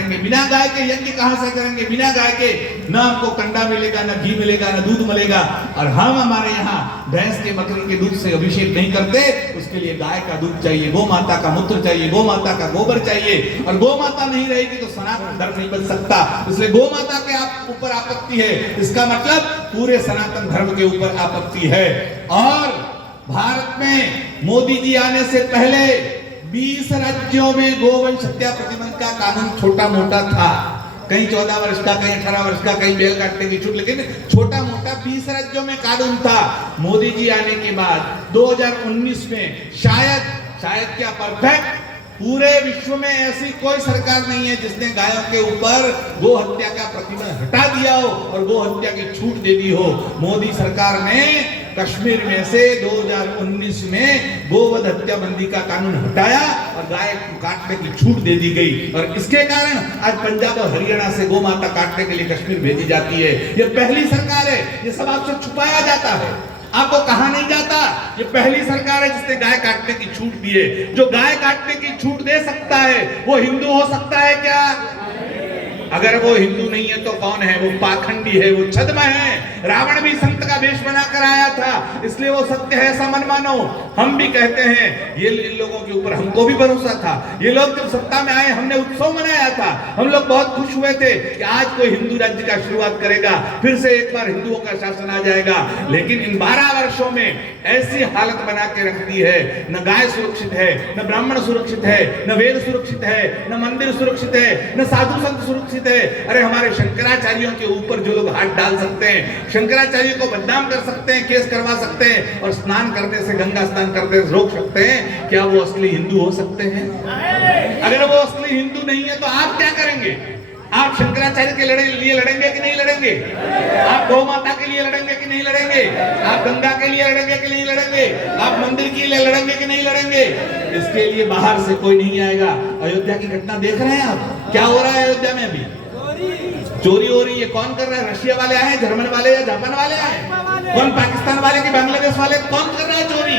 करेंगे? बिना गाय के यज्ञ कहां से करेंगे? बिना गाय के न हमको कंडा मिलेगा, न घी मिलेगा, न दूध मिलेगा। और हम हमारे यहाँ भैंस के बकरी के दूध से अभिषेक नहीं करते, उसके लिए गाय का दूध चाहिए, गौ माता का मूत्र चाहिए, गौ माता का गोबर चाहिए। और गौ माता नहीं रहेगी तो सनातन धर्म नहीं बच सकता। इसलिए गौ माता के ऊपर आपत्ति है, इसका मतलब पूरे सनातन धर्म के ऊपर आपत्ति है। और भारत में मोदी जी आने से पहले 20 राज्यों में गोवंश हत्या प्रतिबंध का कानून छोटा मोटा था, कहीं 14 वर्ष का, कहीं 18 वर्ष का, कहीं बैल काटने की छूट, लेकिन छोटा मोटा 20 राज्यों में कानून था। मोदी जी आने के बाद 2019 में शायद क्या परफेक्ट पूरे विश्व में ऐसी कोई सरकार नहीं है जिसने गायों के ऊपर गो हत्या का प्रतिबंध हटा दिया हो और गो हत्या की छूट दे दी हो। मोदी सरकार ने कश्मीर में से 2019 में गोवध हत्या बंदी का कानून हटाया और गाय काटने की छूट दे दी गई। और इसके कारण आज पंजाब और हरियाणा से गौ माता काटने के लिए कश्मीर भेजी जाती है। ये पहली सरकार है, ये सब आपसे छुपाया जाता है, आपको कहा नहीं जाता। ये पहली सरकार है जिसने गाय काटने की छूट दी है। जो गाय काटने की छूट दे सकता है वो हिंदू हो सकता है क्या? अगर वो हिंदू नहीं है तो कौन है? वो पाखंडी है, वो छद्म है। रावण भी संत का वेश बनाकर आया था, इसलिए वो सत्य है ऐसा मन मानो। हम भी कहते हैं, ये लोगों के ऊपर हमको भी भरोसा था। ये लोग जब सत्ता में आए हमने उत्सव मनाया था, हम लोग बहुत खुश हुए थे कि आज कोई हिंदू राज्य का शुरुआत करेगा, फिर से एक बार हिंदुओं का शासन आ जाएगा। लेकिन इन 12 वर्षों में ऐसी हालत बना के रख दी है, न गाय सुरक्षित है, न ब्राह्मण सुरक्षित है, न वेद सुरक्षित है, न मंदिर सुरक्षित है, न साधु संत सुरक्षित है। अरे हमारे शंकराचार्यों के ऊपर जो लोग हाथ डाल सकते हैं, शंकराचार्य को बदनाम कर सकते हैं, केस करवा सकते हैं और स्नान करने से, गंगा स्नान करने से रोक सकते हैं, क्या वो असली हिंदू हो सकते हैं? अगर वो असली हिंदू नहीं है तो आप क्या करेंगे? आप शंकराचार्य के लिए लड़ेंगे कि नहीं लड़ेंगे? आप गौ माता के लिए लड़ेंगे कि नहीं लड़ेंगे? आप गंगा के लिए लड़ेंगे कि नहीं लड़ेंगे? आप मंदिर के लिए लड़ेंगे कि नहीं लड़ेंगे? इसके लिए बाहर से कोई नहीं आएगा। अयोध्या की घटना देख रहे हैं आप, क्या हो रहा है अयोध्या में? अभी चोरी हो रही है। कौन कर रहा है? रशिया वाले आए, जर्मन वाले या जापान वाले आए? कौन? पाकिस्तान वाले की बांग्लादेश वाले? कौन कर रहा है चोरी?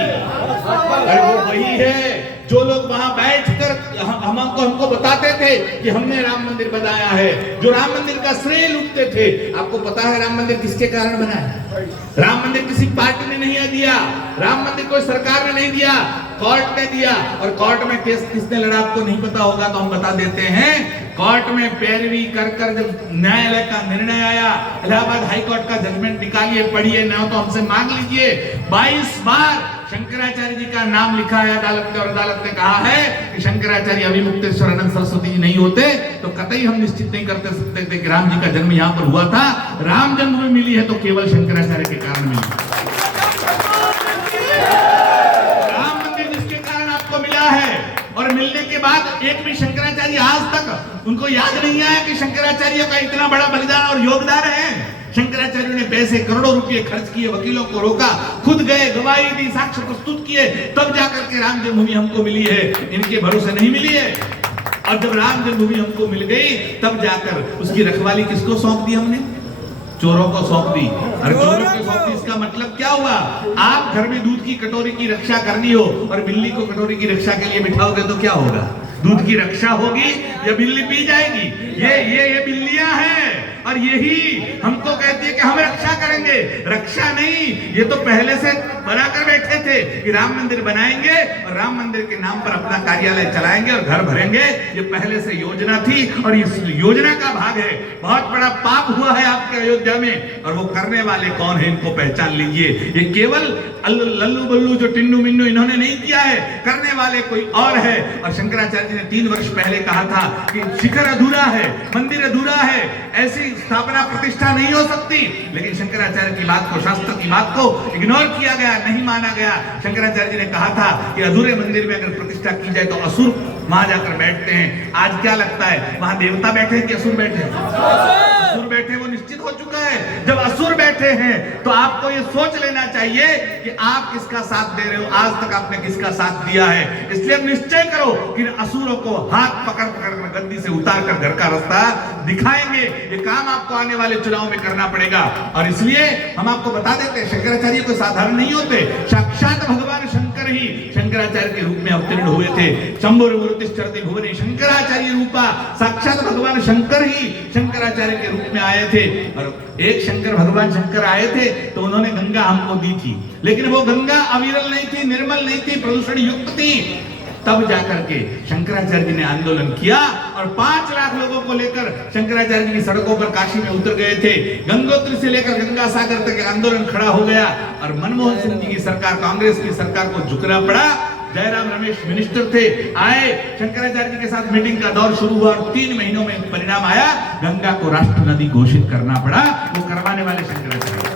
अरे वो वही है जो लोग वहां बैठकर हमको बताते थे कि हमने राम मंदिर बनाया है, जो राम मंदिर का श्रेय लूटते थे। आपको पता है राम मंदिर किसके कारण बना है? राम मंदिर किसी पार्टी ने नहीं दिया, राम मंदिर कोई सरकार ने नहीं दिया, कोर्ट ने दिया। और कोर्ट में केस किसने लड़ा आपको नहीं पता होगा तो हम बता देते हैं। कोर्ट में पैरवी कर जब न्यायालय का निर्णय आया, इलाहाबाद हाई कोर्ट का जजमेंट निकालिए, पढ़िए, ना तो हमसे मांग लीजिए। 22 बार शंकराचार्य जी का नाम लिखा है अदालत ने और अदालत ने कहा है कि शंकराचार्य अभिमुक्तेश्वरानंद सरस्वती जी नहीं होते तो कतई हम निश्चित नहीं करते सकते थे कि राम जी का जन्म यहाँ पर हुआ था। राम जन्मभूमि मिली है तो केवल शंकराचार्य के कारण मिली। राम मंदिर जिसके कारण आपको मिला है और मिलने के बाद एक भी शंकराचार्य आज तक उनको याद नहीं आया कि शंकराचार्य का इतना बड़ा बलिदान और योगदान है। शंकराचार्य ने पैसे करोड़ों रुपए खर्च किए, वकीलों को रोका, खुद गए, गवाही दी, साक्ष्य प्रस्तुत किए, तब जाकर के राम जन्मभूमि हमको मिली है। इनके भरोसे नहीं मिली है। और जब राम जन्मभूमि हमको मिल गई तब जाकर उसकी रखवाली किसको सौंप दी? हमने चोरों को सौंप दी। और चोरों को सौंप दी, इसका मतलब क्या हुआ? आप घर में दूध की कटोरी की रक्षा करनी हो और बिल्ली को कटोरी की रक्षा के लिए बिठाओगे तो क्या होगा? दूध की रक्षा होगी या बिल्ली पी जाएगी? ये बिल्लियां हैं और यही हमको कहती है कि हम रक्षा करेंगे। रक्षा नहीं, ये तो पहले से बनाकर बैठे थे कि राम मंदिर बनाएंगे और राम मंदिर के नाम पर अपना कार्यालय चलाएंगे और घर भरेंगे। ये पहले से योजना थी और इस योजना का भाग है। बहुत बड़ा पाप हुआ है आपके अयोध्या में और वो करने वाले कौन है इनको पहचान लीजिए। ये केवल लल्लू बल्लू जो टिन्नू मिन्नू इन्होंने नहीं किया है, करने वाले कोई और है। और शंकराचार्य जी ने 3 वर्ष पहले कहा था कि शिखर अधूरा है, मंदिर अधूरा है, ऐसी स्थापना प्रतिष्ठा नहीं हो सकती। लेकिन शंकराचार्य की बात को, शास्त्र की बात को इग्नोर किया गया, नहीं माना गया। शंकराचार्य जी ने कहा था कि अधूरे मंदिर में अगर प्रतिष्ठा की जाए तो असुर वहां जाकर बैठते हैं। आज क्या लगता है वहां देवता बैठे हैं कि असुर बैठे हैं? असुर बैठे, वो निश्चित हो चुका है। जब असुर बैठे हैं तो आपको ये सोच लेना चाहिए कि आप किसका साथ दे रहे हो, आज तक आपने किसका साथ दिया है। इसलिए निश्चय करो कि असुरों को हाथ पकड़ पकड़ गद्दी से उतार कर घर का रास्ता दिखाएंगे। ये काम आपको आने वाले चुनाव में करना पड़ेगा। और इसलिए हम आपको बता देते हैं शंकराचार्य कोई साधारण नहीं होते, साक्षात भगवान शंकर ही शंकराचार्य के रूप में अवतीर्ण हुए थे। शंभुर्मूर्तिश्चरति भुवने शंकराचार्य रूपा, साक्षात भगवान शंकर ही शंकराचार्य के रूप में आए थे। और एक शंकर भगवान शंकर आए थे तो उन्होंने गंगा हमको दी थी, लेकिन वो गंगा अविरल नहीं थी, निर्मल नहीं थी, प्रदूषण युक्त थी। तब जाकर के शंकराचार्य जी ने आंदोलन किया और 5 लाख लोगों को लेकर शंकराचार्य जी की सड़कों पर काशी में उतर गए थे। गंगोत्री से लेकर गंगा सागर तक आंदोलन खड़ा हो गया और मनमोहन सिंह जी की सरकार, कांग्रेस की सरकार को झुकना पड़ा। जयराम रमेश मिनिस्टर थे, आए, शंकराचार्य जी के साथ मीटिंग का दौर शुरू हुआ और 3 महीनों में परिणाम आया, गंगा को राष्ट्र नदी घोषित करना पड़ा। वो करवाने वाले शंकराचार्य।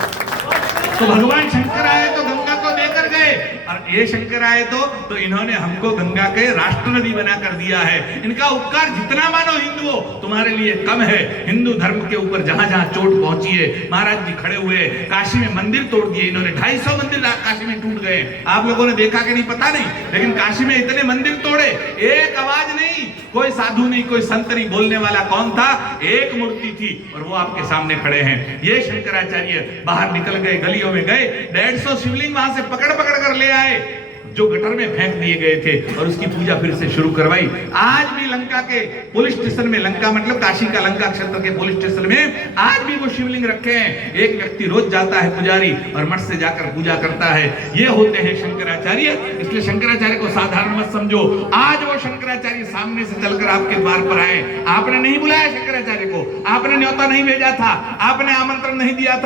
तो भगवान शंकर आए तो गंगा को देकर गए, और ये शंकर आए तो इन्होंने हमको गंगा के राष्ट्र नदी बना कर दिया है। इनका उपकार जितना मानो हिंदुओं तुम्हारे लिए कम है। हिंदू धर्म के ऊपर जहां जहां चोट पहुंची है, महाराज जी खड़े हुए, काशी में मंदिर तोड़ दिए इन्होंने, 250 मंदिर काशी में टूट गए। आप लोगों ने देखा कि नहीं पता नहीं, लेकिन काशी में इतने मंदिर तोड़े, एक आवाज नहीं, कोई साधु नहीं, कोई संत नहीं, बोलने वाला कौन था? एक मूर्ति थी और वो आपके सामने खड़े हैं। ये शंकराचार्य बाहर निकल गए, गलियों में गए, 150 शिवलिंग वहां से पकड़ पकड़ कर ले आए जो गटर में फेंक दिए गए थे, और उसकी पूजा फिर से शुरू करवाई। आज भी लंका के पुलिस स्टेशन में, लंका मतलब काशी का लंका क्षेत्र के पुलिस स्टेशन में आज भी वो शिवलिंग रखे हैं। एक व्यक्ति रोज जाता है, पुजारी, और मठ से जाकर पूजा करता है। ये होते हैं शंकराचार्य। इसलिए शंकराचार्य को साधारण मत समझो। आज वो शंकराचार्य सामने से चलकर आपके द्वार पर आए। आपने नहीं बुलाया शंकराचार्य को, आपने न्योता नहीं भेजा था, आपने आमंत्रण नहीं दिया था।